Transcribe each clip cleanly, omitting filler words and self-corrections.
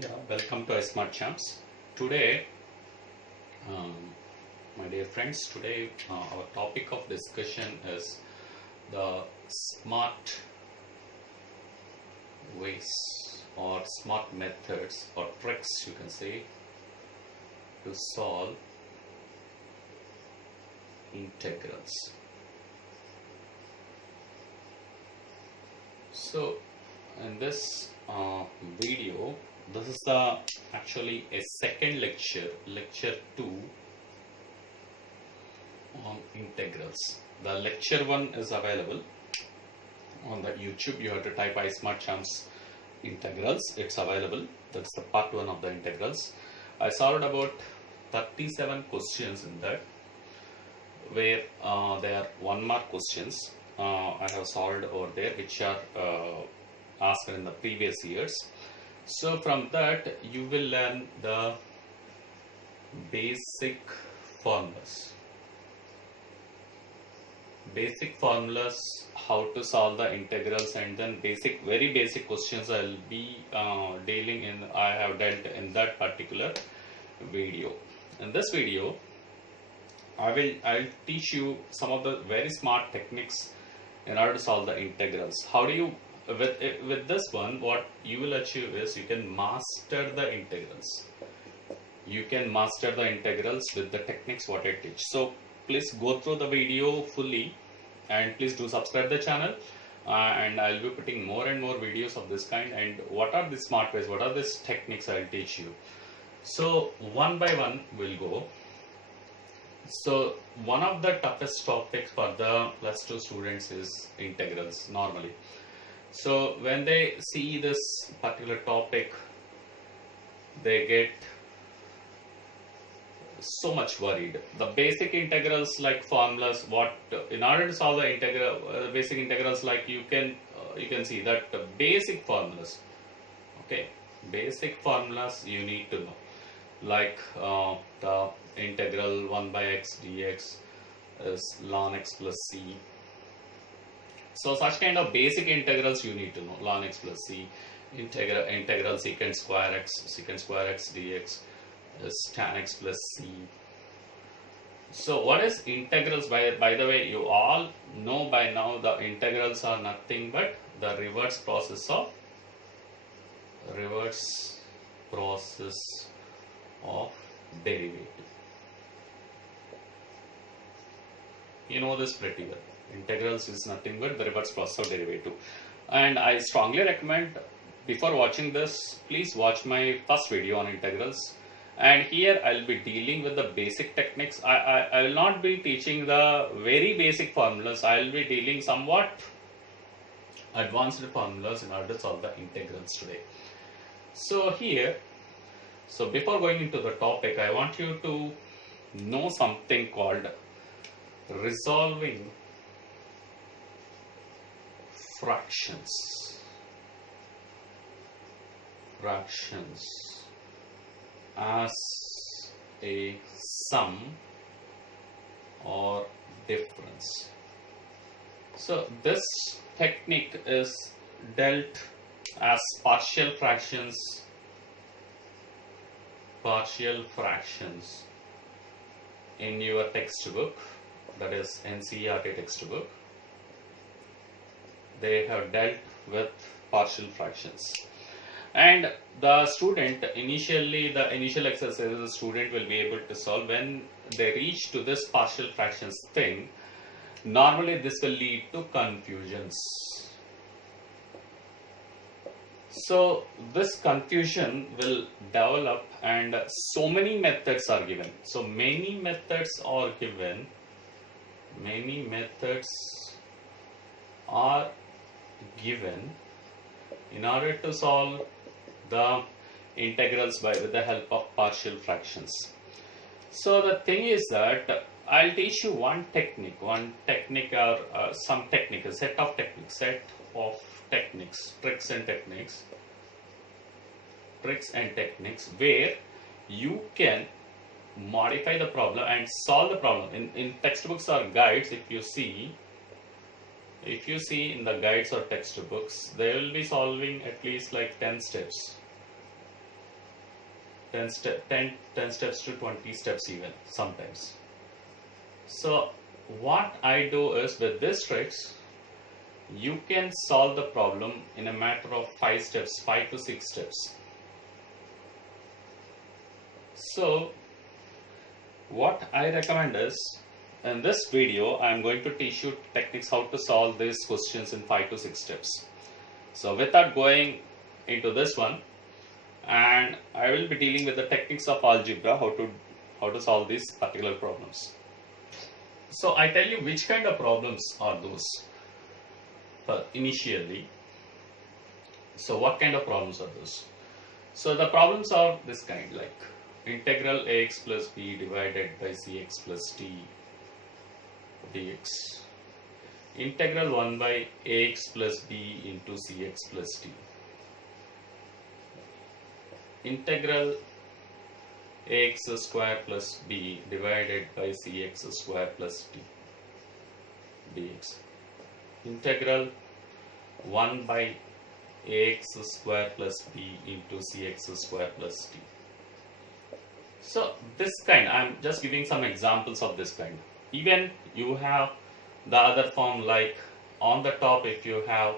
Yeah, welcome to Smart Champs. Today, um, my dear friends, today our topic of discussion is the smart ways or smart methods or tricks, you can say, to solve integrals. So, in this video, this is actually a second lecture 2 on integrals. The lecture 1 is available on the YouTube. You have to type iSmart Champs integrals. It's available. That's the part 1 of the integrals. I solved about 37 questions in that, where they are 1 mark questions. I have solved over there, which are asked in the previous years. So from that you will learn the basic formulas. How to solve the integrals, and then very basic questions I will be I have dealt in that particular video. In this video I'll teach you some of the very smart techniques in order to solve the integrals. How do you with this one, what you will achieve is you can master the integrals. You can master the integrals with the techniques what I teach. So please go through the video fully, and please do subscribe the channel, and I'll be putting more and more videos of this kind. And what are the smart ways, what are these techniques I'll teach you. So one by one we'll go. So one of the toughest topics for the +2 students is integrals normally. So when they see this particular topic, they get so much worried. The basic integrals like formulas, in order to solve the basic integrals, like you can see that the basic formulas, okay, basic formulas you need to know, like the integral 1 by x dx is ln x plus c. So such kind of basic integrals you need to know. Ln x plus c, integral secant square x dx is tan x plus c. So what is integrals? By the way, you all know by now the integrals are nothing but the reverse process of derivative. You know this pretty well. Integrals is nothing but the reverse process of derivative. And I strongly recommend, before watching this, please watch my first video on integrals. And here I'll be dealing with the basic techniques. I will not be teaching the very basic formulas. I'll be dealing somewhat advanced formulas in order to solve the integrals today. So before going into the topic, I want you to know something called resolving fractions as a sum or difference. So this technique is dealt as partial fractions in your textbook, that is NCERT textbook. They have dealt with partial fractions, and the student the initial exercises the student will be able to solve. When they reach to this partial fractions thing, normally this will lead to confusions. So this confusion will develop, and so many methods are given. So many methods are given. In order to solve the integrals with the help of partial fractions. So the thing is that I'll teach you one technique or some technique, a set of techniques, tricks and techniques where you can modify the problem and solve the problem. In textbooks or guides, if you see in the guides or textbooks, they will be solving at least like 10 steps. 10 steps to 20 steps even sometimes. So what I do is, with these tricks, you can solve the problem in a matter of 5 steps, 5 to 6 steps. So what I recommend is, in this video I am going to teach you techniques how to solve these questions in 5 to 6 steps. So without going into this one, and I will be dealing with the techniques of algebra, how to solve these particular problems. So I tell you which kind of problems are those initially. So what kind of problems are those? So the problems are this kind, like integral ax plus b divided by cx plus d dx, integral 1 by ax plus b into cx plus d, integral ax square plus b divided by cx square plus d dx, integral 1 by ax square plus b into cx square plus d. So this kind, I am just giving some examples of this kind. Even you have the other form, like on the top if you have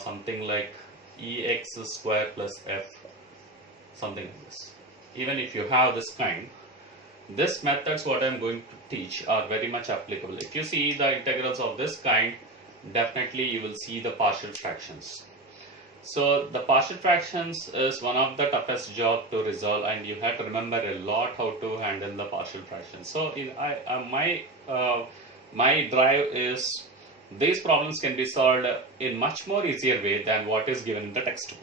something like ex square plus f, something like this. Even if you have this kind, this methods what I am going to teach are very much applicable. If you see the integrals of this kind, definitely you will see the partial fractions. So the partial fractions is one of the toughest job to resolve, and you have to remember a lot how to handle the partial fractions. So my drive is, these problems can be solved in much more easier way than what is given in the textbook.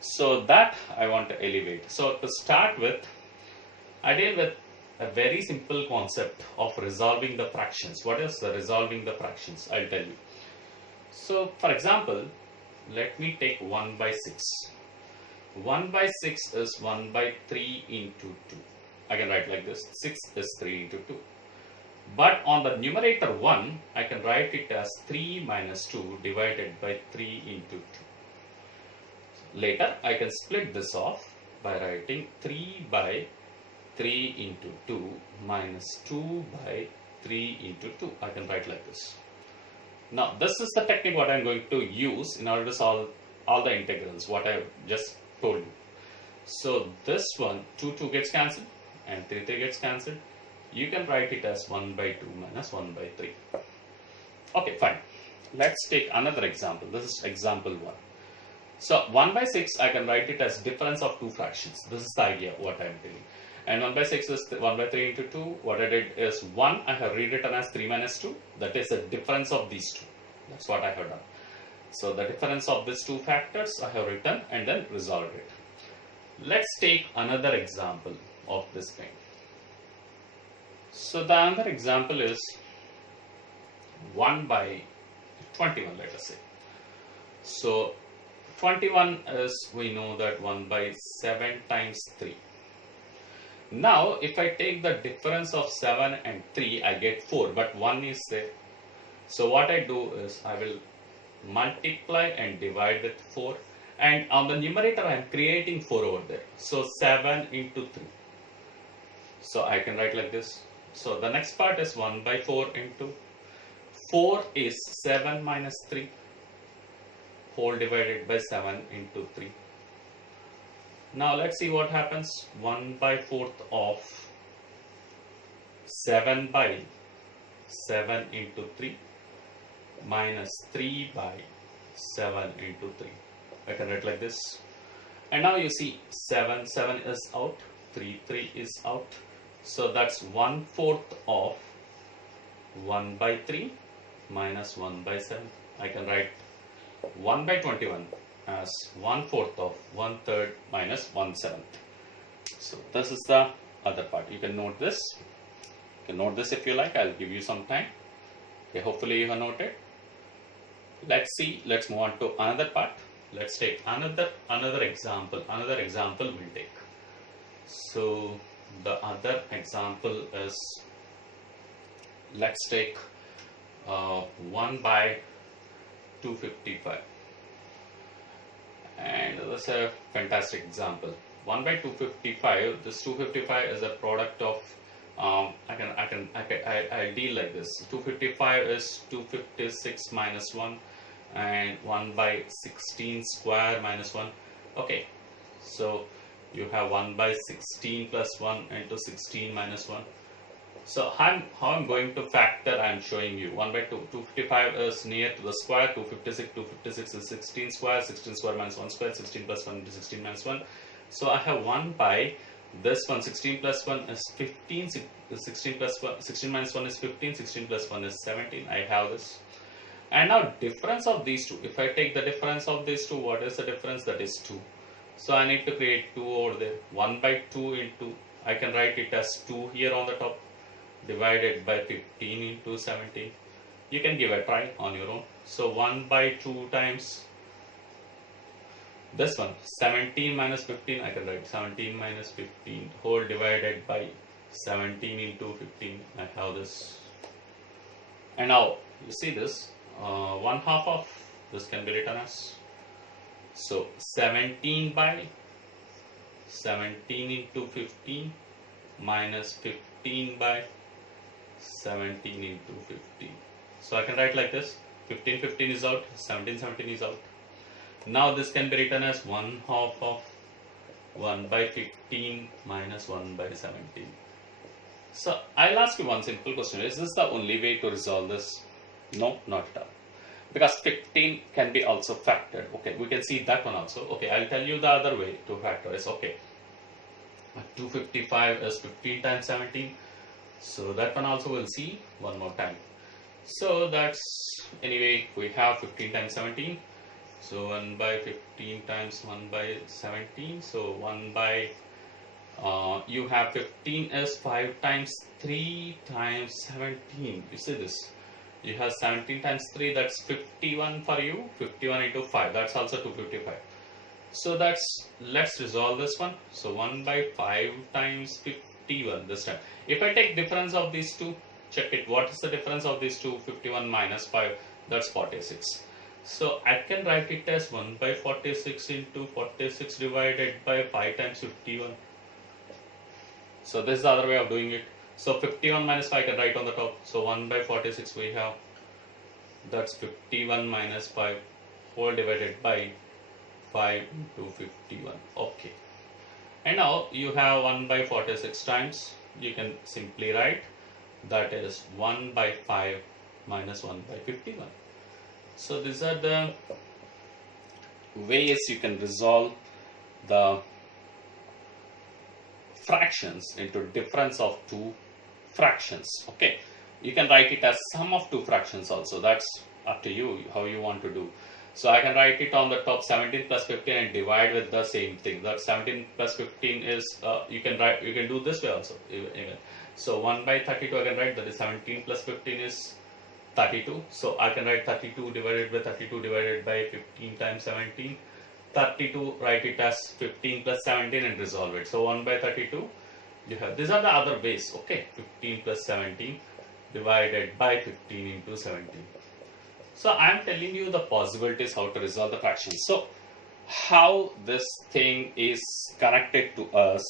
So that I want to elevate. So to start with, I deal with a very simple concept of resolving the fractions. What is the resolving the fractions? I'll tell you. So for example, let me take 1 by 6. 1 by 6 is 1 by 3 into 2. I can write like this. 6 is 3 into 2. But on the numerator 1, I can write it as 3 minus 2 divided by 3 into 2. Later, I can split this off by writing 3 by 3 into 2 minus 2 by 3 into 2. I can write like this. Now, this is the technique what I am going to use in order to solve all the integrals, what I just told you. So, this one, 2 gets cancelled and 3 gets cancelled. You can write it as 1 by 2 minus 1 by 3. Okay, fine. Let's take another example. This is example 1. So 1 by 6, I can write it as difference of two fractions. This is the idea what I am doing. And 1 by 6 is 1 by 3 into 2. What I did is 1 I have rewritten as 3 minus 2. That is the difference of these two. That's what I have done. So the difference of these two factors I have written and then resolved it. Let's take another example of this kind. So the other example is 1 by 21, let us say. So 21 is, we know that 1 by 7 times 3. Now, if I take the difference of 7 and 3, I get 4, but 1 is there. So what I do is, I will multiply and divide with 4. And on the numerator, I am creating 4 over there. So 7 into 3. So I can write like this. So the next part is 1 by 4 into 4 is 7 minus 3 whole divided by 7 into 3. Now let's see what happens. 1 by 4th of 7 by 7 into 3 minus 3 by 7 into 3. I can write like this. And now you see 7 is out, 3 is out. So that's 1/4 of 1 by 3 minus 1 by 7. I can write 1 by 21 as 1/4 of 1/3 minus 1/7. So this is the other part. You can note this. You can note this if you like. I'll give you some time. Okay, hopefully you have noted. Let's see. Let's move on to another part. Let's take another example. Another example we'll take. So the other example is, let's take 1 by 255. And that's a fantastic example. 1 by 255, this 255 is a product of, I'll deal like this. 255 is 256 minus 1 and 1 by 16 square minus 1. Okay, so you have 1 by 16 plus 1 into 16 minus 1. So how I'm going to factor, I'm showing you. 1 by 255 is near to the square, 256 is 16 square, 16 square minus 1 square, 16 plus 1 into 16 minus 1. So I have 1 by this one, 16 plus 1 is 15, 16 plus 1, 16 minus 1 is 15, 16 plus 1 is 17. I have this. And now difference of these two, if I take the difference of these two, what is the difference? That is 2. So I need to create 2 over there. 1 by 2 into, I can write it as 2 here on the top, divided by 15 into 17. You can give a try on your own. So 1 by 2 times this one, 17 minus 15, I can write 17 minus 15 whole divided by 17 into 15. I have this. And now you see this, 1/2 of this can be written as, so 17 by 17 into 15 minus 15 by 17 into 15. So I can write like this, 15 is out, 17 is out. Now this can be written as 1/2 of 1 by 15 minus 1 by 17. So I'll ask you one simple question. Is this the only way to resolve this? No, not at all. Because 15 can be also factored. Okay, we can see that one also. Okay, I'll tell you the other way to factor is, okay, 255 is 15 times 17. So that one also we'll see one more time. So that's, anyway, we have 15 times 17. So 1 by 15 times 1 by 17. So 1 by, you have 15 is 5 times 3 times 17. You see this? You have 17 times 3, that's 51 for you. 51 into 5, that's also 255. So that's, let's resolve this one. So 1 by 5 times 51 this time. If I take difference of these two, check it. What is the difference of these two? 51 minus 5, that's 46. So I can write it as 1 by 46 into 46 divided by 5 times 51. So this is the other way of doing it. So 51 minus 5 I can write on the top. So 1 by 46 we have, that's 51 minus 5 whole divided by 5 into 51. Okay. And now you have 1 by 46 times, you can simply write, that is 1 by 5 minus 1 by 51. So these are the ways you can resolve the fractions into difference of two fractions. Okay, you can write it as sum of two fractions also. That's up to you how you want to do. So I can write it on the top, 17 plus 15 and divide with the same thing. That 17 plus 15 is, you can do this way also even. So 1 by 32 I can write, that is 17 plus 15 is 32. So I can write 32 divided by 32 divided by 15 times 17. 32, write it as 15 plus 17 and resolve it. So 1 by 32, you have, these are the other ways. Okay, 15 plus 17 divided by 15 into 17. So I am telling you the possibilities how to resolve the fractions. So how this thing is connected to us,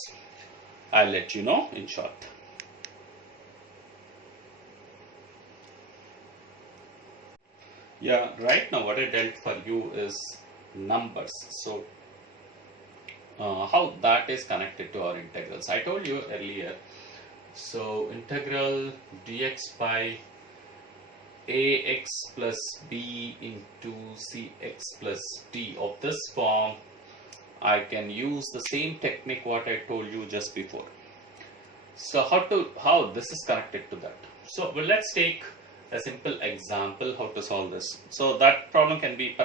I'll let you know in short. Yeah, right now what I dealt for you is numbers. So how that is connected to our integrals. I told you earlier. So integral dx by ax plus b into cx plus d of this form, I can use the same technique what I told you just before. So how this is connected to that. So well, let's take a simple example how to solve this. So that problem can be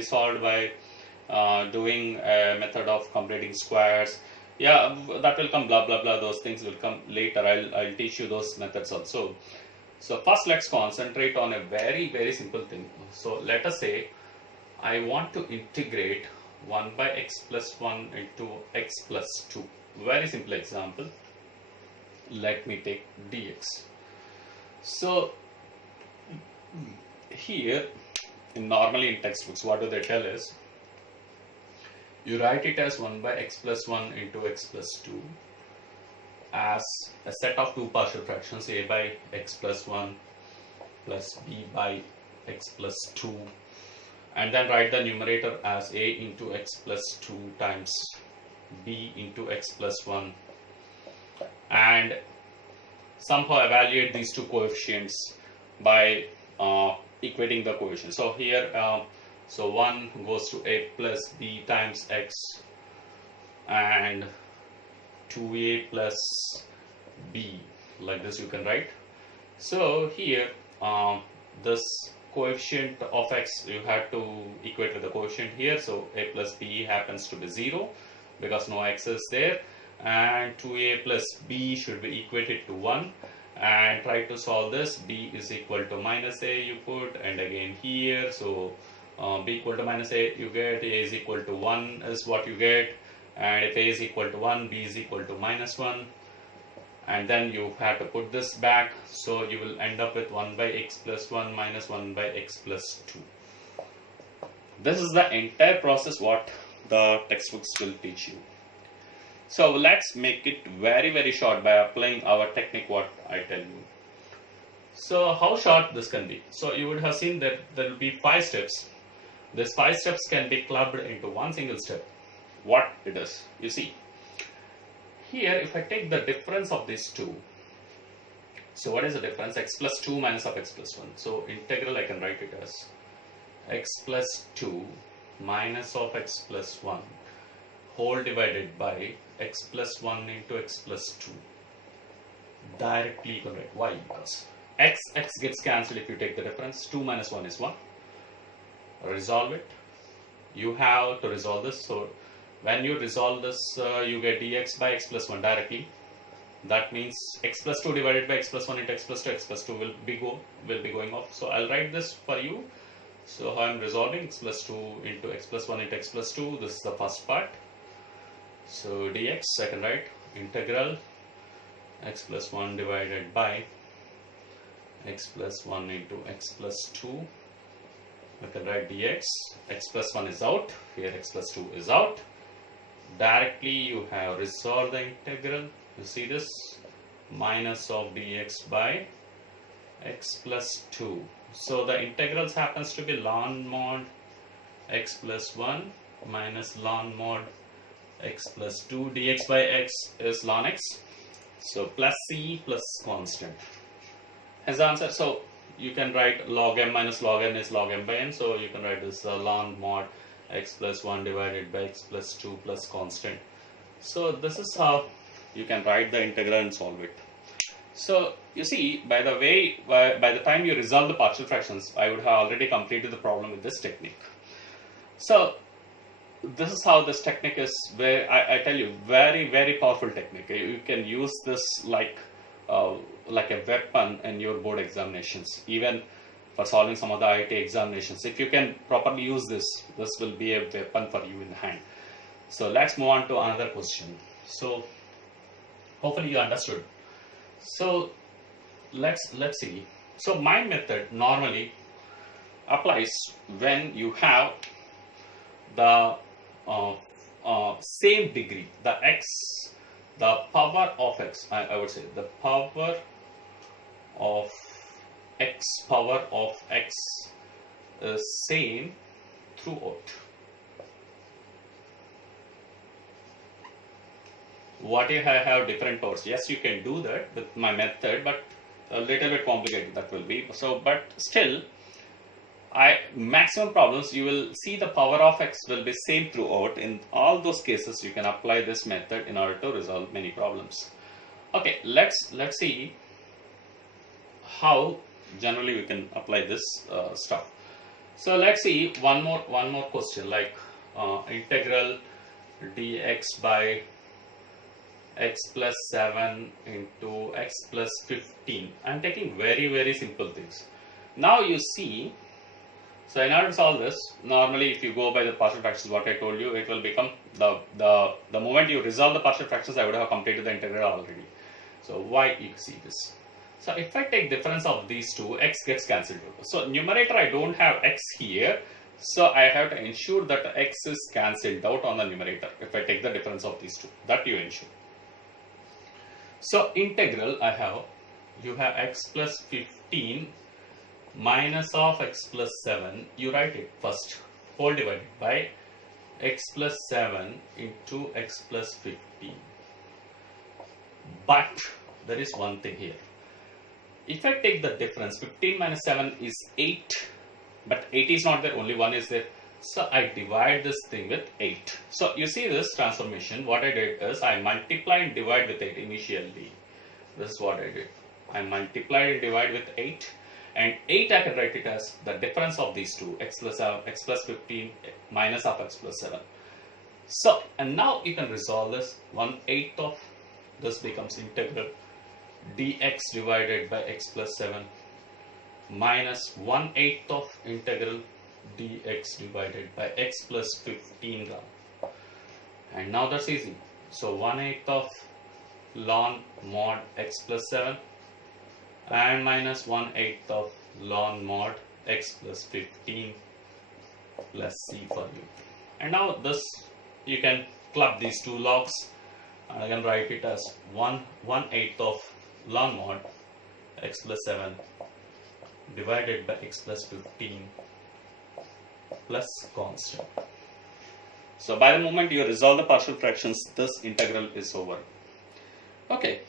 solved by doing a method of completing squares. Yeah, that will come, blah blah blah, those things will come later. I'll teach you those methods also. So first let's concentrate on a very simple thing. So let us say I want to integrate 1 by x plus 1 into x plus 2. Very simple example. Let me take dx. So here, normally in textbooks, what do they tell is, you write it as 1 by x plus 1 into x plus 2 as a set of two partial fractions, a by x plus 1 plus b by x plus 2, and then write the numerator as a into x plus 2 times b into x plus 1, and somehow evaluate these two coefficients by equating the coefficients. So here so 1 goes to a plus b times x and 2a plus b, like this you can write. So here this coefficient of x you have to equate with the coefficient here, so a plus b happens to be 0 because no x is there, and 2a plus b should be equated to 1, and try to solve this. B is equal to minus a you put, and again here, so b equal to minus a you get, a is equal to 1 is what you get, and if a is equal to 1, b is equal to minus 1, and then you have to put this back, so you will end up with 1 by x plus 1 minus 1 by x plus 2. This is the entire process what the textbooks will teach you. So let's make it very short by applying our technique what I tell you. So how short this can be? So you would have seen that there will be 5 steps. These 5 steps can be clubbed into one single step. What it is, you see. Here if I take the difference of these two, so what is the difference? X plus 2 minus of x plus 1. So integral I can write it as x plus 2 minus of x plus 1 whole divided by x plus 1 into x plus 2. Directly you can write. Why? Because x gets cancelled if you take the difference. 2 minus 1 is 1. Resolve it. You have to resolve this. So when you resolve this, you get dx by x plus 1 directly. That means x plus 2 divided by x plus 1 into x plus 2. X plus 2 will be going off. So I'll write this for you. So how I'm resolving x plus 2 into x plus 1 into x plus 2. This is the first part. So dx I can write integral x plus 1 divided by x plus 1 into x plus 2. I can write dx. X plus 1 is out. Here x plus 2 is out. Directly you have resolved the integral. You see this? Minus of dx by x plus 2. So the integrals happens to be ln mod x plus 1 minus ln mod x plus 2. Dx by x is ln x. So plus c plus constant as the answer. So you can write log m minus log n is log m by n. So you can write this ln mod x plus 1 divided by x plus 2 plus constant. So this is how you can write the integral and solve it. So you see, by the time you resolve the partial fractions, I would have already completed the problem with this technique. So this is how this technique is. Where I tell you, very powerful technique. You can use this like a weapon in your board examinations, even for solving some of the IIT examinations. If you can properly use this, this will be a weapon for you in hand. So let's move on to another question. So hopefully you understood. So let's see. So my method normally applies when you have the same degree, the power of x, I would say the power of x is same throughout. What if I have different powers? Yes, you can do that with my method, but a little bit complicated that will be. So, but still, maximum problems you will see the power of x will be same throughout. In all those cases, you can apply this method in order to resolve many problems. Okay, let's see how generally we can apply this stuff. So let's see one more question, like integral dx by x plus 7 into x plus 15. I'm taking very simple things. Now you see, so in order to solve this, normally if you go by the partial fractions what I told you, it will become the moment you resolve the partial fractions, I would have completed the integral already. So why you see this? So if I take difference of these two, x gets cancelled. So numerator I don't have x here, So I have to ensure that x is cancelled out on the numerator if I take the difference of these two. That you ensure. So integral you have x plus 15 minus of x plus 7. You write it first, whole divided by x plus 7 into x plus 15. But there is one thing here. If I take the difference, 15 minus 7 is 8, but 8 is not there, only 1 is there. So I divide this thing with 8. So you see this transformation, what I did is I multiply and divide with 8 initially. This is what I did. I multiply and divide with 8. And 8 I can write it as the difference of these two, x plus 7, x plus 15 minus of x plus 7. So, and now you can resolve this. 1/8 of this becomes integral dx divided by x plus 7 minus 1/8 of integral dx divided by x plus 15 gram. And now that's easy. So 1/8 of ln mod x plus 7 and minus 1/8 of ln mod x plus 15 plus c for you. And now this, you can club these two logs and I can write it as 1/8 of ln mod x plus 7 divided by x plus 15 plus constant. So by the moment you resolve the partial fractions, this integral is over. Okay,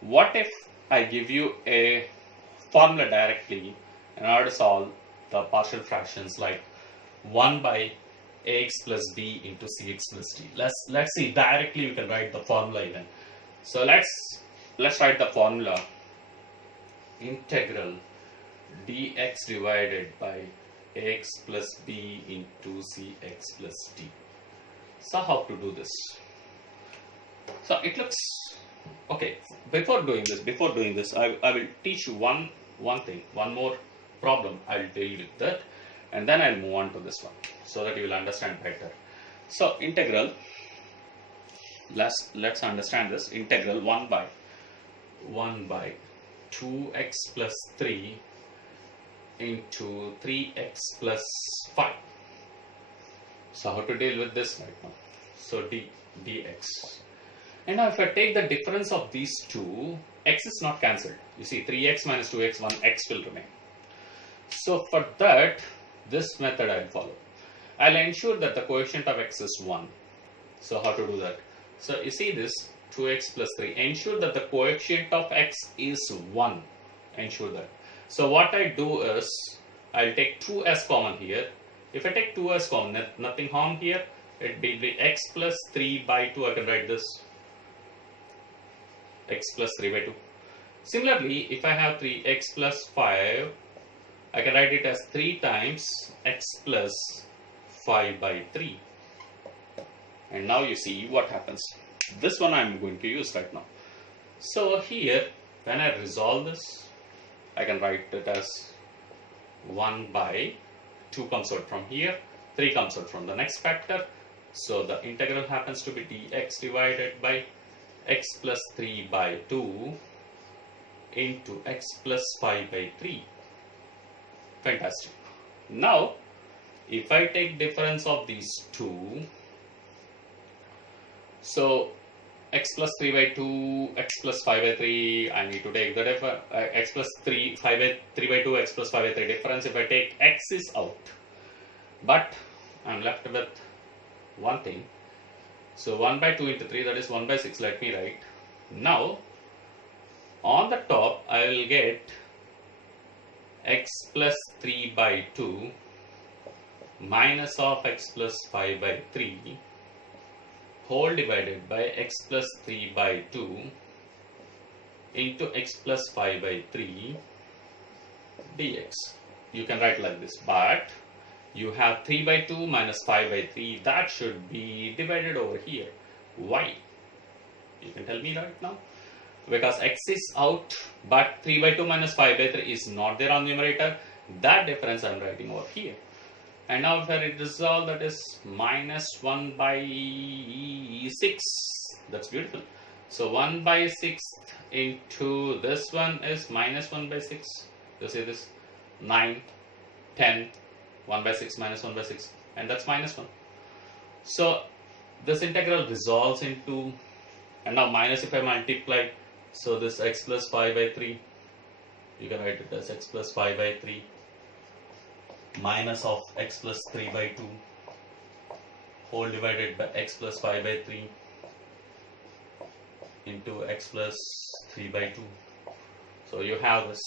what if I give you a formula directly in order to solve the partial fractions, like 1 by ax plus b into cx plus d. Let's see, directly you can write the formula even. So let's write the formula. Integral dx divided by ax plus b into cx plus d. So how to do this? So it looks okay. Before doing this, I will teach you one thing, one more problem. I'll deal with that, and then I'll move on to this one so that you will understand better. So integral, let's understand this. Integral 1 by 2x plus 3 into 3x plus 5. So how to deal with this right now? So dx. And now if I take the difference of these two, x is not cancelled. You see 3x minus 2x, 1x will remain. So for that, this method I will follow. I'll ensure that the quotient of x is 1. So how to do that? So you see this 2x plus 3. Ensure that the quotient of x is 1. Ensure that. So what I do is, I'll take 2 as common here. If I take 2 as common, nothing harm here. It will be x plus 3 by 2. I can write this x plus 3 by 2. Similarly, if I have 3x plus 5, I can write it as 3 times x plus 5 by 3. And now you see what happens. This one I am going to use right now. So here, when I resolve this, I can write it as 1 by 2 comes out from here, 3 comes out from the next factor. So the integral happens to be dx divided by x plus 3 by 2 into x plus 5 by 3. Fantastic. Now, if I take difference of these two, so x plus 3 by 2, x plus 5 by 3, I need to take the x plus 3 by 2, x plus 5 by 3 difference. If I take x is out, but I am left with one thing. So 1 by 2 into 3, that is 1 by 6, let me write. Now, on the top, I will get x plus 3 by 2 minus of x plus 5 by 3 whole divided by x plus 3 by 2 into x plus 5 by 3 dx. You can write like this, but you have 3 by 2 minus 5 by 3, that should be divided over here. Why? You can tell me right now. Because x is out, but 3 by 2 minus 5 by 3 is not there on numerator. That difference I am writing over here. And now if I resolve, that is minus 1 by 6. That's beautiful. So 1 by 6 into this one is minus 1 by 6. You see this? 9, 10, 1 by 6 minus 1 by 6, and that's minus 1. So this integral resolves into, and now minus if I multiply, so this x plus 5 by 3, you can write it as x plus 5 by 3 minus of x plus 3 by 2 whole divided by x plus 5 by 3 into x plus 3 by 2. So you have this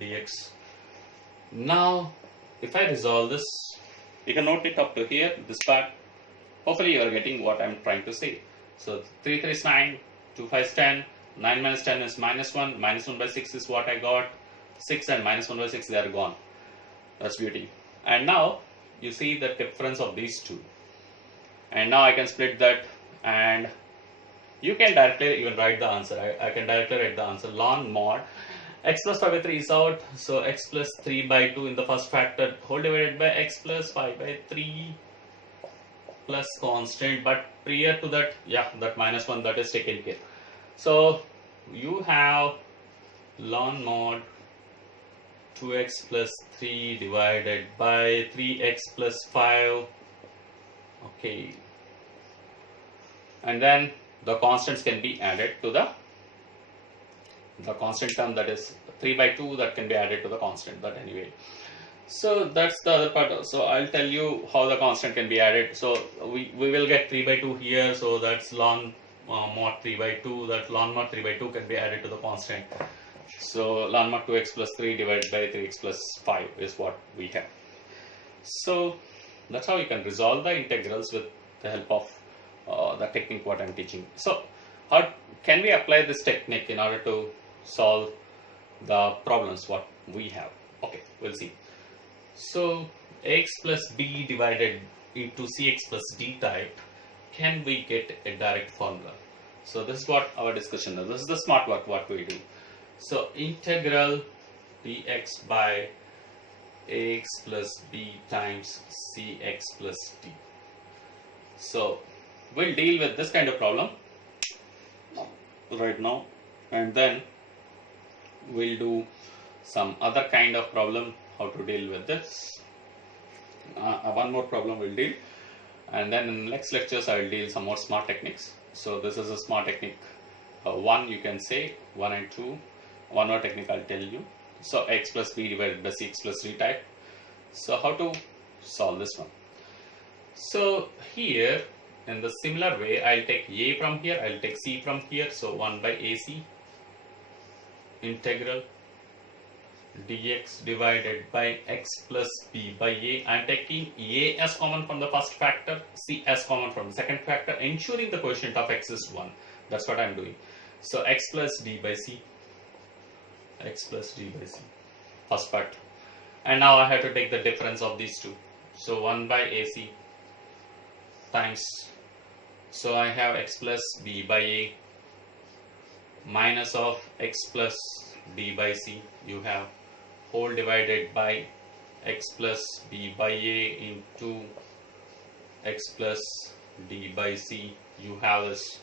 dx. Now if I resolve this, you can note it up to here, this part. Hopefully you are getting what I am trying to say. So 3 3 is 9, 2 5 is 10, 9 minus 10 is minus 1, minus 1 by 6 is what I got, 6 and minus 1 by 6, they are gone. That's beauty. And now you see the difference of these two. And now I can split that, and you can directly even write the answer. I can directly write the answer. Ln mod x plus 5 by 3 is out, so x plus 3 by 2 in the first factor whole divided by x plus 5 by 3 plus constant, but prior to that, yeah, that minus 1, that is taken care. So you have ln mod 2x plus 3 divided by 3x plus 5. Okay, and then the constants can be added to the constant term, that is 3 by 2, that can be added to the constant, but anyway. So that's the other part. So I'll tell you how the constant can be added. So we will get 3 by 2 here, so that's ln mod 3 by 2, that ln mod 3 by 2 can be added to the constant. So ln mod 2x plus 3 divided by 3x plus 5 is what we have. So that's how you can resolve the integrals with the help of the technique what I'm teaching. So how can we apply this technique in order to solve the problems what we have? Okay, we'll see. So x plus b divided into cx plus d type, can we get a direct formula? So this is what our discussion is. This is the smart work what we do. So integral dx by ax plus b times cx plus d. So we'll deal with this kind of problem right now, and then we'll do some other kind of problem, how to deal with this. One more problem we'll deal, and then in the next lectures I will deal some more smart techniques. So this is a smart technique 1, you can say 1 and 2. One more technique I'll tell you. So x plus b divided by cx plus d type. So how to solve this one? So here in the similar way, I'll take a from here, I'll take c from here. So 1 by ac integral dx divided by x plus b by a. I'm taking a as common from the first factor, c as common from the second factor, ensuring the quotient of x is 1. That's what I'm doing. So x plus d by c, x plus d by c, first part. And now I have to take the difference of these two. So 1 by ac times, so I have x plus b by a minus of x plus d by c, you have whole divided by x plus b by a into x plus d by c, you have this.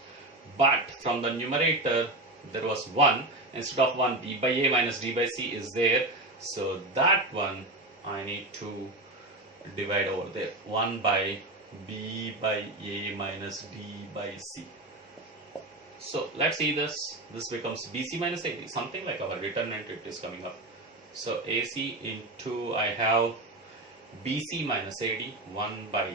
But from the numerator there was 1, instead of 1, b by a minus d by c is there, so that one I need to divide over there, 1 by b by a minus d by c. So let's see this. This becomes bc minus ad, something like our determinant it is coming up. So ac into, I have bc minus ad, 1 by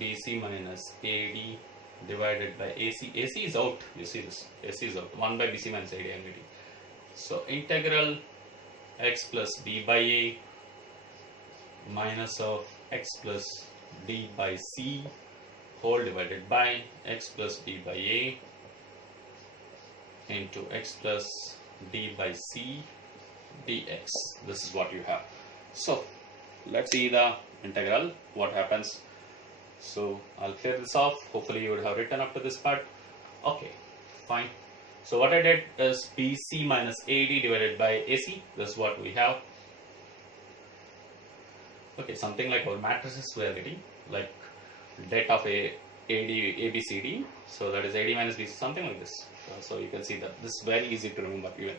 bc minus ad divided by ac. ac is out, you see this, ac is out, 1 by bc minus ad I'm getting. So integral x plus b by a minus of x plus d by c whole divided by x plus b by a into x plus d by c dx. This is what you have. So let's see the integral, what happens. So I'll clear this off. Hopefully you would have written up to this part. Okay, fine. So what I did is bc minus ad divided by ac. This is what we have. Okay, something like our matrices we are getting, like det of a abcd. So that is ad minus bc, something like this. So you can see that this is very easy to remember even.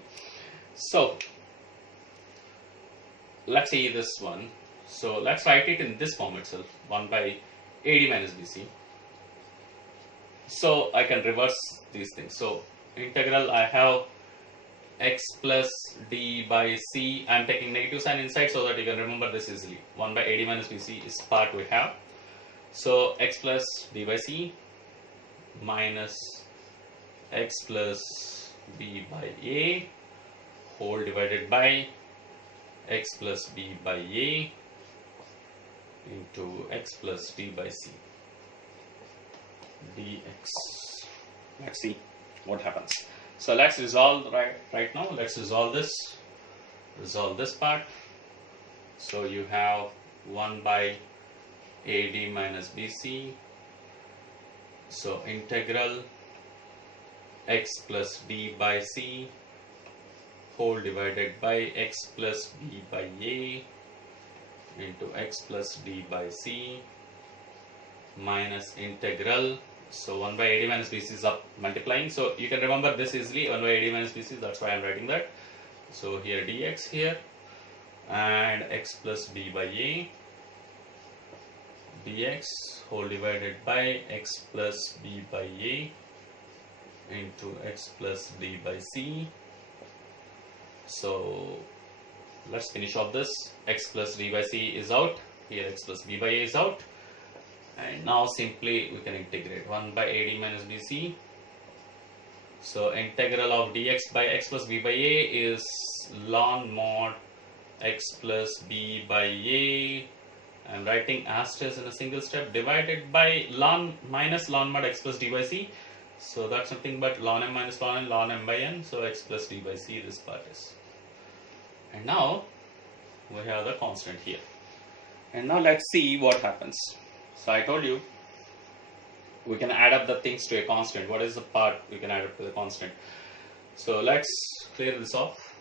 So let's see this one. So let's write it in this form itself, 1 by AD minus BC. So I can reverse these things. So integral, I have x plus d by c. I am taking negative sign inside so that you can remember this easily. 1 by AD minus BC is part we have. So x plus d by c minus x plus b by a whole divided by x plus b by a into x plus d by c dx. Let's see what happens. So let's resolve right now. Let's resolve this part. So you have 1 by AD minus BC. So integral x plus d by c whole divided by x plus b by a into x plus d by c minus integral. So 1 by AD minus BC is up multiplying. So you can remember this easily, 1 by AD minus BC, that's why I am writing that. So here dx here and x plus b by a dx whole divided by x plus b by a into x plus d by c. So let's finish off this. X plus d by c is out. Here x plus b by a is out. And now simply we can integrate 1 by AD minus BC. So integral of dx by x plus b by a is ln mod x plus b by a. I am writing asterisk in a single step, divided by ln minus ln mod x plus d by c. So that's something but ln m minus ln n ln m by n. So x plus d by c, this part is. And now we have the constant here. And now let's see what happens. So I told you we can add up the things to a constant. What is the part we can add up to the constant? So let's clear this off.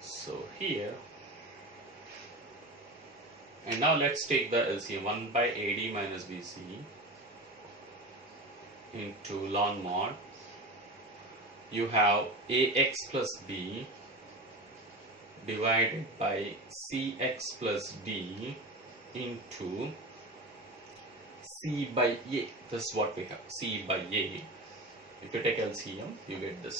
So here, and now let's take the LCM. 1 by AD minus BC into ln mod. You have AX plus B divided by Cx plus D into C by A. This is what we have, C by A. If you take LCM, you get this.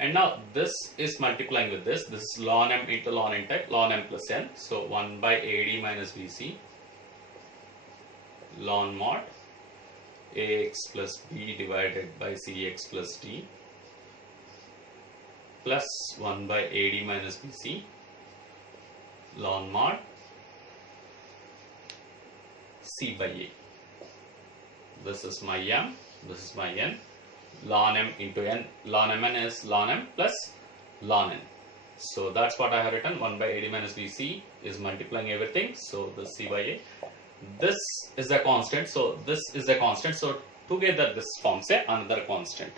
And now this is multiplying with this. This is ln m into ln n type, ln m plus n. So 1 by AD minus BC ln mod AX plus B divided by Cx plus D plus 1 by AD minus BC ln mod C by A. This is my m, this is my n. Ln m into n, ln mn is ln m plus ln n. So that's what I have written. 1 by AD minus BC is multiplying everything. So the C by A. This is a constant. So this is a constant. So together this forms another constant.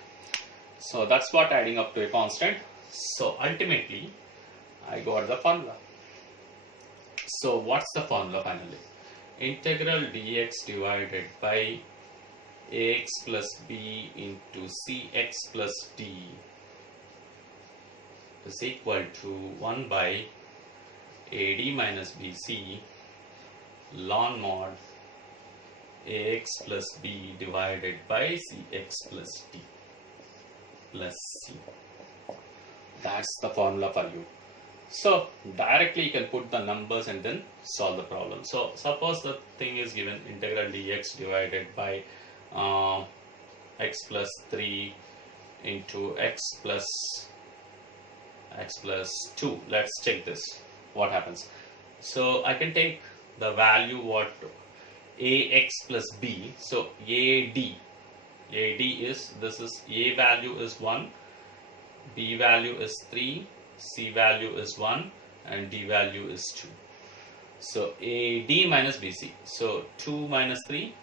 So that's what adding up to a constant. So ultimately I got the formula. So what's the formula finally? Integral dx divided by Ax plus B into Cx plus D is equal to 1 by AD minus BC ln mod Ax plus B divided by Cx plus D plus C. That's the formula for you. So directly you can put the numbers and then solve the problem. So suppose the thing is given, integral dx divided by x plus 3 into x plus 2. Let's check this. What happens? So I can take the value what ax plus b. So AD is, this is a value is 1, b value is 3, c value is 1 and d value is 2. So AD minus BC. So 2 minus 3,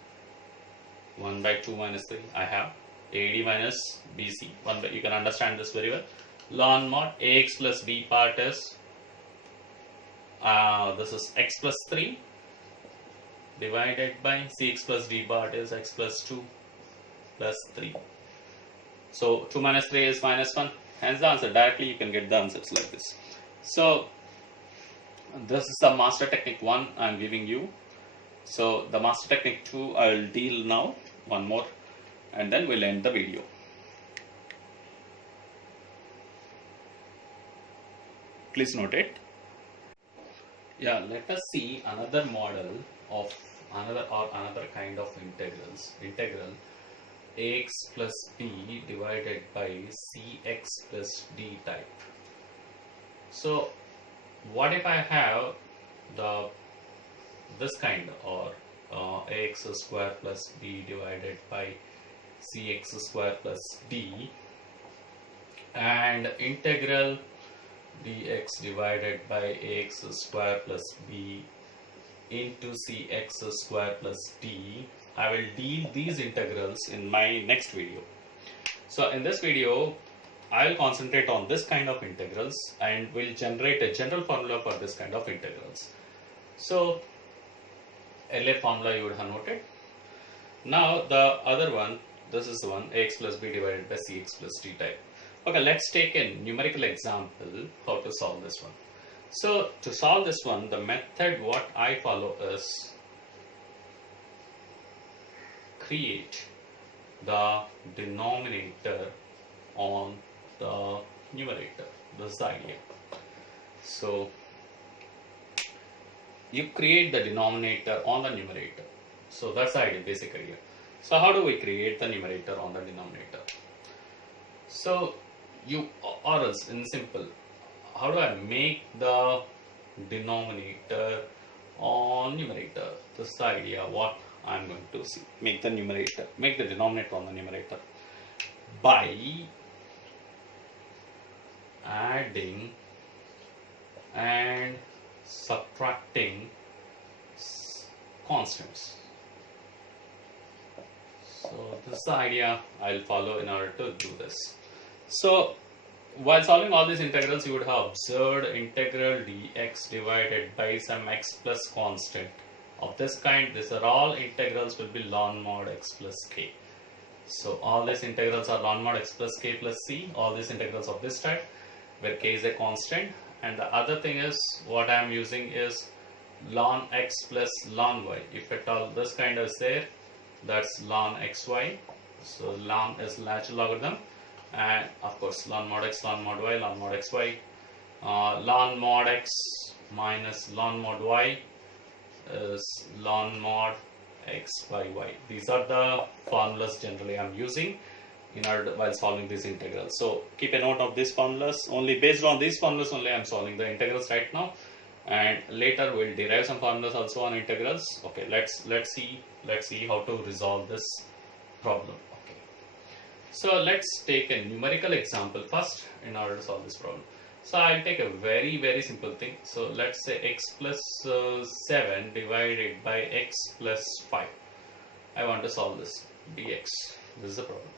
1 by 2 minus 3 I have. AD minus BC, 1 by, you can understand this very well. Ln mod AX plus B part is, this is x plus 3 divided by Cx plus D part is x plus 2 plus 3. So 2 minus 3 is minus 1. Hence the answer. Directly you can get the answers like this. So this is the master technique 1 I am giving you. So the master technique 2 I will deal now, one more, and then we'll end the video. Please note it. Yeah, let us see another model of another kind of integrals. Integral ax plus b divided by cx plus d type. So what if I have this kind, or ax square plus b divided by cx square plus d, and integral dx divided by ax square plus b into cx square plus d. I will deal these integrals in my next video. So in this video I will concentrate on this kind of integrals and will generate a general formula for this kind of integrals. So earlier formula you would have noted. Now the other one, this is the one, ax plus b divided by cx plus d type. Okay, let's take a numerical example how to solve this one. So to solve this one, the method what I follow is create the denominator on the numerator. This is the idea. So you create the denominator on the numerator. So that's the idea, basic idea. So how do we create the numerator on the denominator? So or else in simple, how do I make the denominator on numerator? This is the idea what I'm going to see. Make the denominator on the numerator by adding and subtracting constants. So this is the idea I'll follow in order to do this. So while solving all these integrals, you would have observed integral dx divided by some x plus constant of this kind. These are all integrals will be ln mod x plus k. So all these integrals are ln mod x plus k plus c. All these integrals of this type where k is a constant. And the other thing is what I am using is ln x plus ln y. If at all this kind is there, that's ln xy. So ln is natural logarithm. And of course ln mod x, ln mod y, ln mod xy, ln mod x minus ln mod y is ln mod x by y. These are the formulas generally I am using in order while solving these integrals. So keep a note of these formulas. Only based on these formulas only I am solving the integrals right now, and later we'll derive some formulas also on integrals. Okay, let's see how to resolve this problem. So let's take a numerical example first in order to solve this problem. So I'll take a very simple thing. So let's say x plus 7 divided by x plus 5. I want to solve this dx. This is the problem.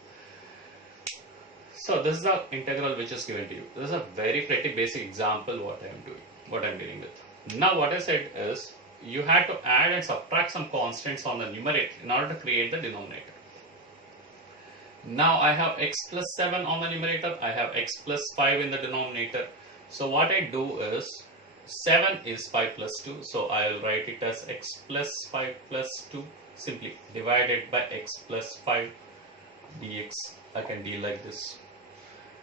So this is the integral which is given to you. This is a pretty basic example what I'm dealing with. Now what I said is you had to add and subtract some constants on the numerator in order to create the denominator. Now I have x plus 7 on the numerator, I have x plus 5 in the denominator. So what I do is 7 is 5 plus 2, so I will write it as x plus 5 plus 2 simply divided by x plus 5 dx. I can deal like this.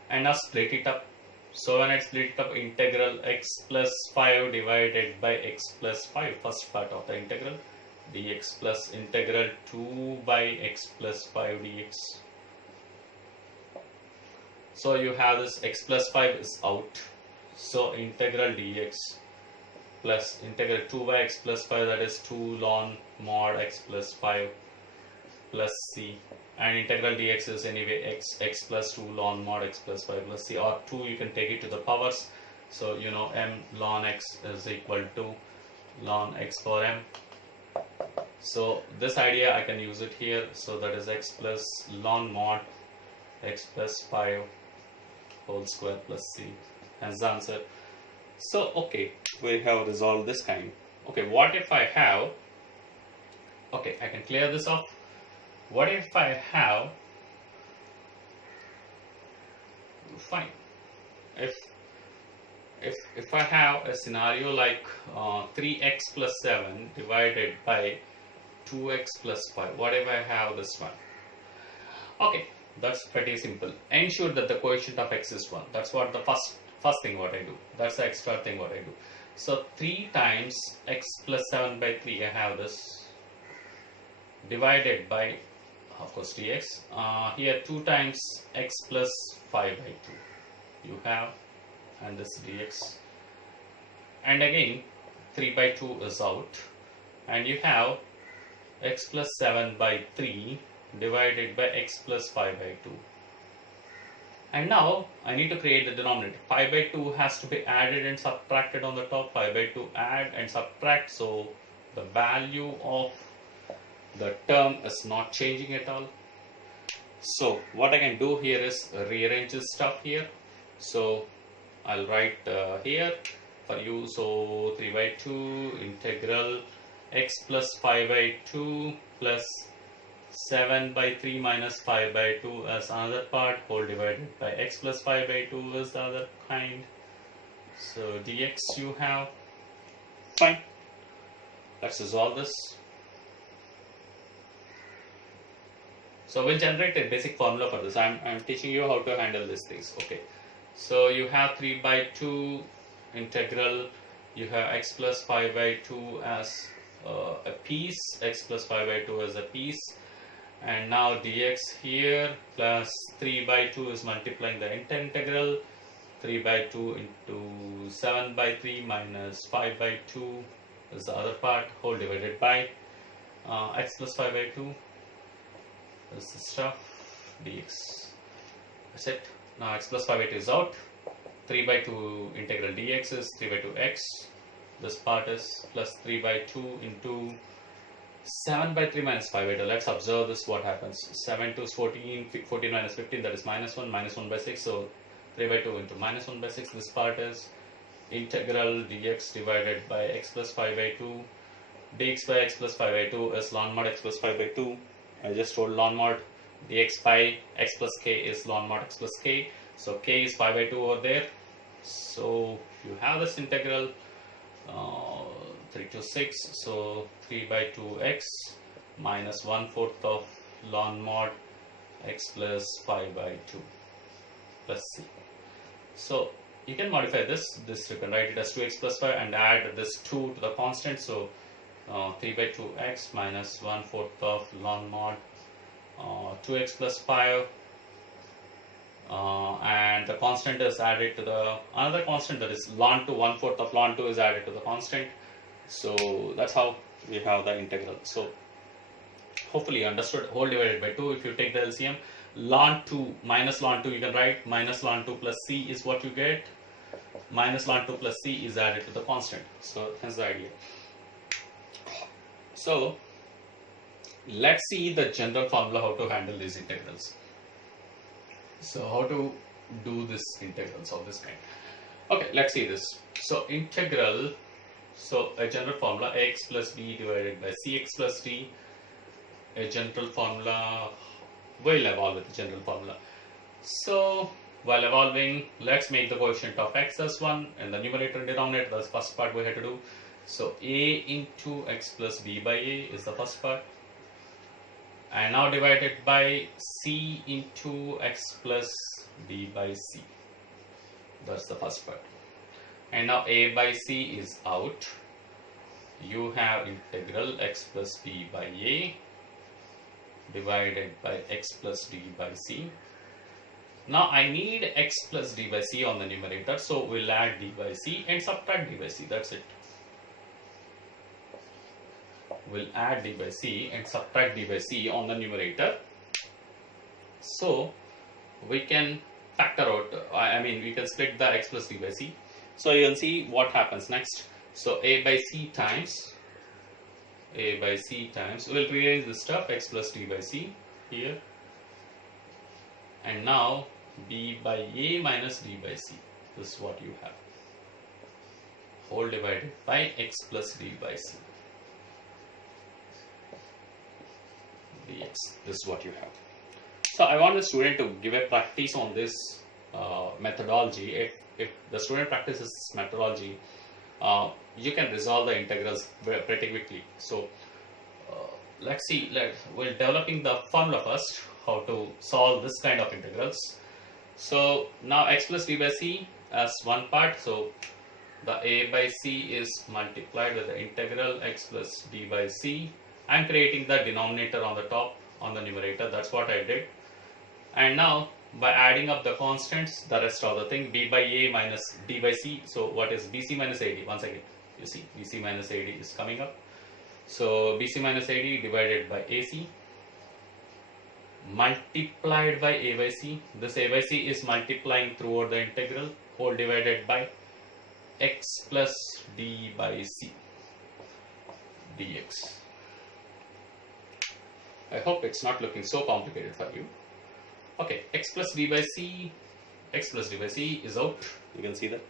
And now split it up. So when I split it up, integral x plus 5 divided by x plus 5, first part of the integral, dx plus integral 2 by x plus 5 dx. So you have this x plus 5 is out. So integral dx plus integral 2 by x plus 5, that is 2 ln mod x plus 5 plus c. And integral dx is anyway x plus 2 ln mod x plus 5 plus c, or 2 you can take it to the powers. So you know m ln x is equal to ln x power m. So this idea I can use it here. So that is x plus ln mod x plus 5 whole square plus c, hence the answer. So okay, we have resolved this kind. Okay, what if I have, okay, I can clear this off. What if I have, fine, if if I have a scenario like 3x plus 7 divided by 2x plus 5, what if I have this one? Okay, that's pretty simple. Ensure that the quotient of x is 1. That's what the first thing what I do. That's the extra thing what I do. So 3 times x plus 7 by 3, I have this, divided by, of course, dx. Here 2 times x plus 5 by 2 you have, and this dx, and again 3 by 2 is out, and you have x plus 7 by 3 divided by x plus 5 by 2. And now I need to create the denominator. 5 by 2 has to be added and subtracted on the top. 5 by 2 add and subtract, so the value of the term is not changing at all. So what I can do here is rearrange this stuff here. So I'll write here for you. So 3 by 2 integral x plus 5 by 2 plus 7 by 3 minus 5 by 2 as another part, whole divided by x plus 5 by 2 is the other kind. So dx you have. Fine. Let's resolve this. So we'll generate a basic formula for this. I'm teaching you how to handle these things. Okay. So you have 3 by 2 integral, you have x plus 5 by 2 as a piece, x plus 5 by 2 as a piece, and now dx here plus 3 by 2 is multiplying the integral, 3 by 2 into 7 by 3 minus 5 by 2 is the other part, whole divided by x plus 5 by 2 is the stuff, dx. That's it. Now x plus 5 by 2 is out, 3 by 2 integral dx is 3 by 2 x, this part is plus 3 by 2 into 7 by 3 minus 5 by 2. Let's observe this, what happens. 7 2 is 14, 14 minus 15, that is minus 1 by 6, so 3 by 2 into minus 1 by 6, this part is integral dx divided by x plus 5 by 2, dx by x plus 5 by 2 is ln mod x plus 5 by 2, I just told ln mod dx by x plus k is ln mod x plus k, so k is 5 by 2 over there, so you have this integral 3 to 6, so 3 by 2x minus 1/4 of ln mod x plus 5 by 2 plus c. So you can modify this, you can write it as 2x plus 5 and add this 2 to the constant, so 3 by 2x minus 1/4 of ln mod 2x plus 5, and the constant is added to the another constant, that is ln 2, 1/4 of ln 2 is added to the constant. So that's how we have the integral. So hopefully you understood, whole divided by 2. If you take the LCM, ln 2 minus ln 2, you can write minus ln 2 plus c is what you get, minus ln 2 plus c is added to the constant. So that's the idea. So let's see the general formula how to handle these integrals. So how to do this integrals of this kind. Okay, let's see this. So integral, so a general formula ax plus b divided by cx plus d, a general formula, will evolve with the general formula. So while evolving, let's make the quotient of x as 1 and the numerator and denominator, that's the first part we had to do. So a into x plus b by a is the first part, and now divided by c into x plus b by c, that's the first part. And now a by c is out, you have integral x plus b by a divided by x plus d by c. Now I need x plus d by c on the numerator, so we'll add d by c and subtract d by c, that's it. We'll add d by c and subtract d by c on the numerator. So we can factor out, we can split the x plus d by c. So you'll see what happens next. So a by c times, we'll rearrange this stuff, x plus d by c here, and now b by a minus d by c, this is what you have, whole divided by x plus d by c dx, this is what you have. So I want the student to give a practice on this methodology. if the student practices this methodology, you can resolve the integrals pretty quickly. So let's see, we're developing the formula first, how to solve this kind of integrals. So now x plus b by c as one part, so the a by c is multiplied with the integral x plus b by c. I'm creating the denominator on the top, on the numerator, that's what I did. And now by adding up the constants, the rest of the thing, b by a minus d by c. So what is bc minus ad? Once again, you see bc minus ad is coming up. So bc minus ad divided by ac multiplied by a by c. This a by c is multiplying throughout the integral, whole divided by x plus d by c dx. I hope it's not looking so complicated for you. Okay, x plus d by c is out, you can see that.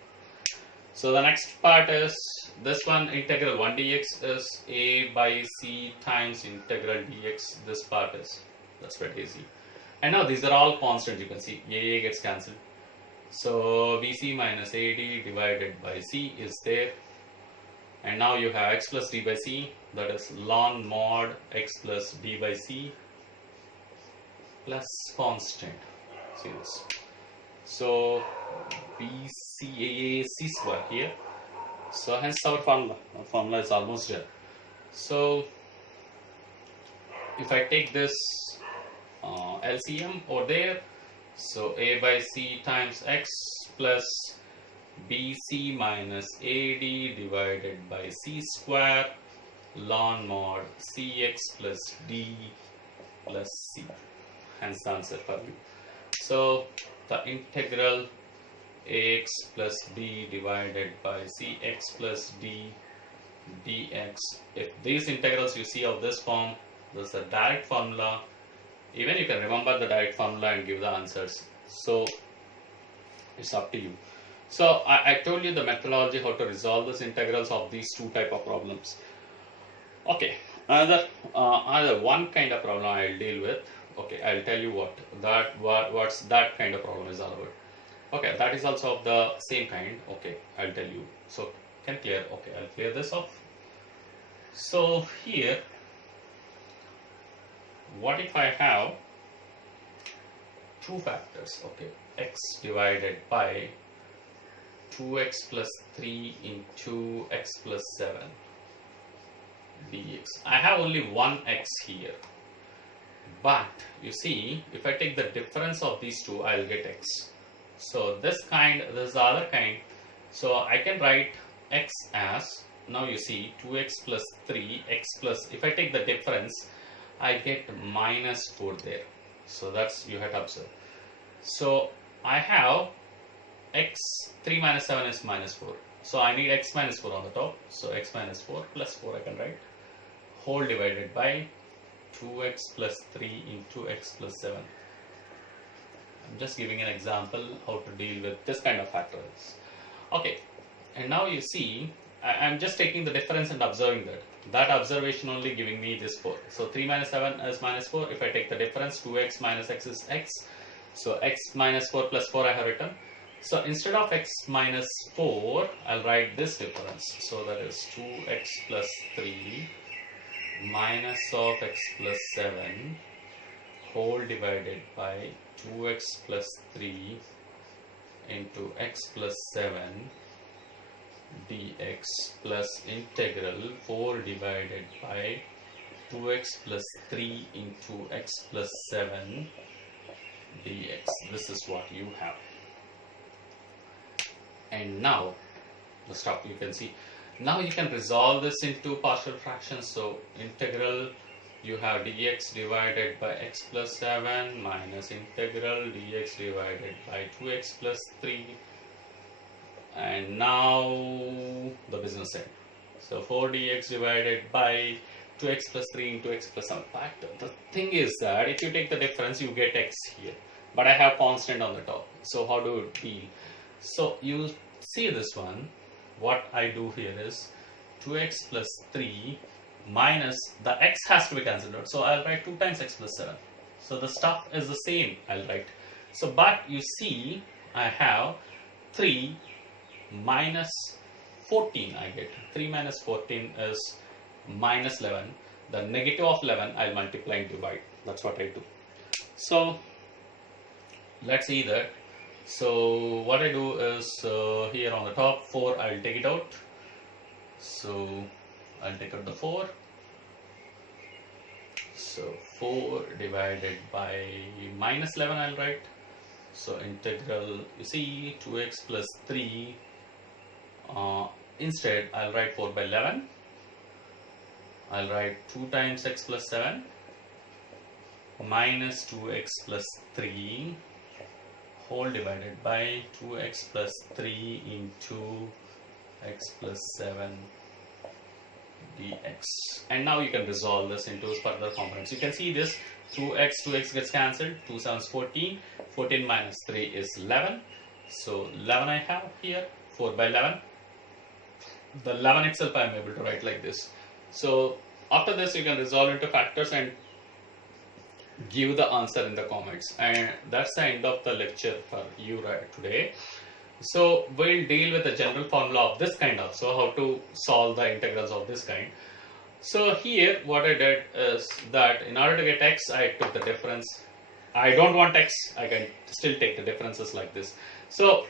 So the next part is this one, integral 1 dx is a by c times integral dx. This part is, that's pretty easy. And now these are all constants, you can see a gets cancelled. So bc minus ad divided by c is there. And now you have x plus d by c, that is ln mod x plus d by c plus constant. See this. So BCAA c square here. So hence our formula is almost there. So if I take this LCM over there, so a by c times x plus bc minus ad divided by c square ln mod cx plus d plus c. Hence the answer for you. So the integral ax plus b divided by cx plus d dx. If these integrals you see of this form, this is a direct formula. Even you can remember the direct formula and give the answers. So it's up to you. So I told you the methodology how to resolve these integrals of these two type of problems. Okay, another one kind of problem I'll deal with. Okay, I'll tell you what's that kind of problem is all about. Okay, that is also of the same kind. Okay, I'll tell you. So can clear. Okay, I'll clear this off. So here, what if I have two factors? Okay, x divided by 2x plus 3 into x plus 7 dx. I have only one x here, but you see, if I take the difference of these two, I'll get x. So this is the other kind. So I can write x as, now you see 2x plus 3, x plus, if I take the difference, I get minus 4 there. So that's, you have to observe. So I have x, 3 minus 7 is minus 4. So I need x minus 4 on the top. So x minus 4 plus 4 I can write. Whole divided by 2x plus 3 into x plus 7. I'm just giving an example how to deal with this kind of factors. Okay, and now you see, I'm just taking the difference and observing that. That observation only giving me this 4. So 3 minus 7 is minus 4. If I take the difference, 2x minus x is x. So x minus 4 plus 4 I have written. So instead of x minus 4, I'll write this difference. So that is 2x plus 3 minus of x plus 7 whole divided by 2x plus 3 into x plus 7 dx plus integral 4 divided by 2x plus 3 into x plus 7 dx. This is what you have. And now the stuff you can see. Now you can resolve this into partial fractions. So integral, you have dx divided by x plus 7 minus integral dx divided by 2x plus 3. And now the business end. So 4 dx divided by 2x plus 3 into x plus 7. But the thing is that if you take the difference, you get x here. But I have constant on the top. So how do you deal? So you see this one. What I do here is 2x plus 3 minus the x has to be cancelled out. So I'll write 2 times x plus 7. So the stuff is the same, I'll write. So but you see, I have 3 minus 14 I get. 3 minus 14 is minus 11. The negative of 11 I'll multiply and divide. That's what I do. So let's see that. So what I do is here on the top 4 I'll take it out. So I'll take out the 4. So 4 divided by minus 11 I'll write. So integral, you see, 2x plus 3. Instead I'll write 4 by 11. I'll write 2 times x plus 7 minus 2x plus 3 whole divided by 2x plus 3 into x plus 7 dx. And now you can resolve this into further components. You can see this 2x gets cancelled, 2 7s 14, 14 minus 3 is 11. So 11 I have here, 4 by 11. The 11 itself I am able to write like this. So after this you can resolve into factors and give the answer in the comments. And that's the end of the lecture for you right today. So we'll deal with the general formula of this kind of, so how to solve the integrals of this kind. So here what I did is that in order to get x, I took the difference. I don't want x, I can still take the differences like this. So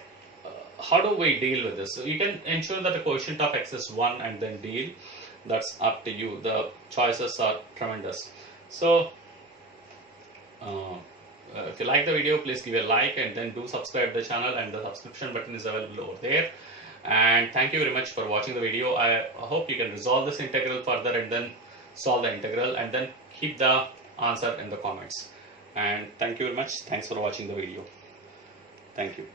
how do we deal with this? So you can ensure that the quotient of x is 1 and then deal. That's up to you. The choices are tremendous. So if you like the video, please give a like and then do subscribe to the channel, and the subscription button is available over there. And thank you very much for watching the video. I hope you can resolve this integral further and then solve the integral and then keep the answer in the comments. And thank you very much. Thanks for watching the video. Thank you.